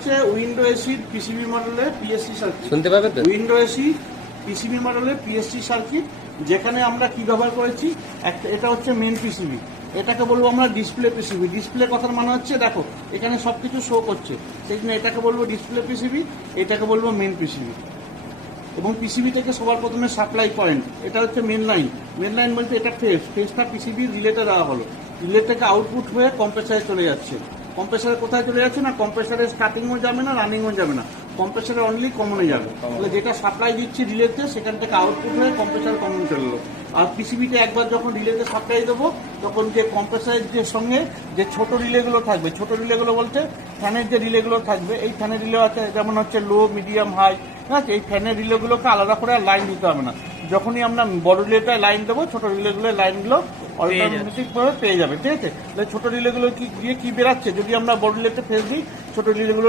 হচ্ছে window AC PCB মডেলের PSC circuit. শুনতে পাবে তো? উইন্ডো এসি পিসিবি মডেলের পিএসসি সার্কিট, যেখানে আমরা কি ব্যবহার করেছি, এটা হচ্ছে মেন পিসিবি, এটাকে বলবো আমরা ডিসপ্লে পিসিবি। ডিসপ্লে কথার মানে হচ্ছে দেখো এখানে সবকিছু শো করছে, সেই জন্য এটাকে বলবো ডিসপ্লে পিসিবি, এটাকে বলবো মেন পিসিবি। এবং পিসিবি থেকে সবার প্রথমে সাপ্লাই পয়েন্ট, এটা হচ্ছে মেন লাইন। মেন লাইন বলতে এটা ফেসটা পিসিবি রিলেটে দেওয়া হলো, রিলে থেকে আউটপুট হয়ে কম্প্রেসারে চলে যাচ্ছে। কম্প্রেসারে কোথায় চলে যাচ্ছে না, কম্প্রেসারে স্টার্টিংও যাবে না, রানিংও যাবে না, কম্প্রেসারে অনলি কমনে যাবে। তাহলে যেটা সাপ্লাই দিচ্ছি রিলেতে, সেখান থেকে আউটপুট হয়ে কম্প্রেসার কমন চললো। আর পিসিবিতে একবার যখন রিলেতে সাপ্লাই দেবো, তখন যে কম্প্রেসারের যে সঙ্গে যে ছোট রিলেগুলো থাকবে, ছোট রিলেগুলো বলতে ফ্যানের যে রিলেগুলো থাকবে, এই ফ্যানের রিলে আছে যেমন হচ্ছে লো, মিডিয়াম, হাই, ঠিক আছে। এই ফ্যানের রিলেগুলোকে আলাদা করে আর লাইন দিতে হবে না। যখনই আমরা বড় রিলেটায় লাইন দেবো, ছোট রিলেগুলোর লাইনগুলো অল্টারনেটিভ ভাবে পেয়ে যাবে, ঠিক আছে। তাহলে ছোট রিলেগুলো কি দিয়ে কি বেরাচ্ছে, যদি আমরা বড় রিলেতে ফেস দিই, ছোট রিলেগুলো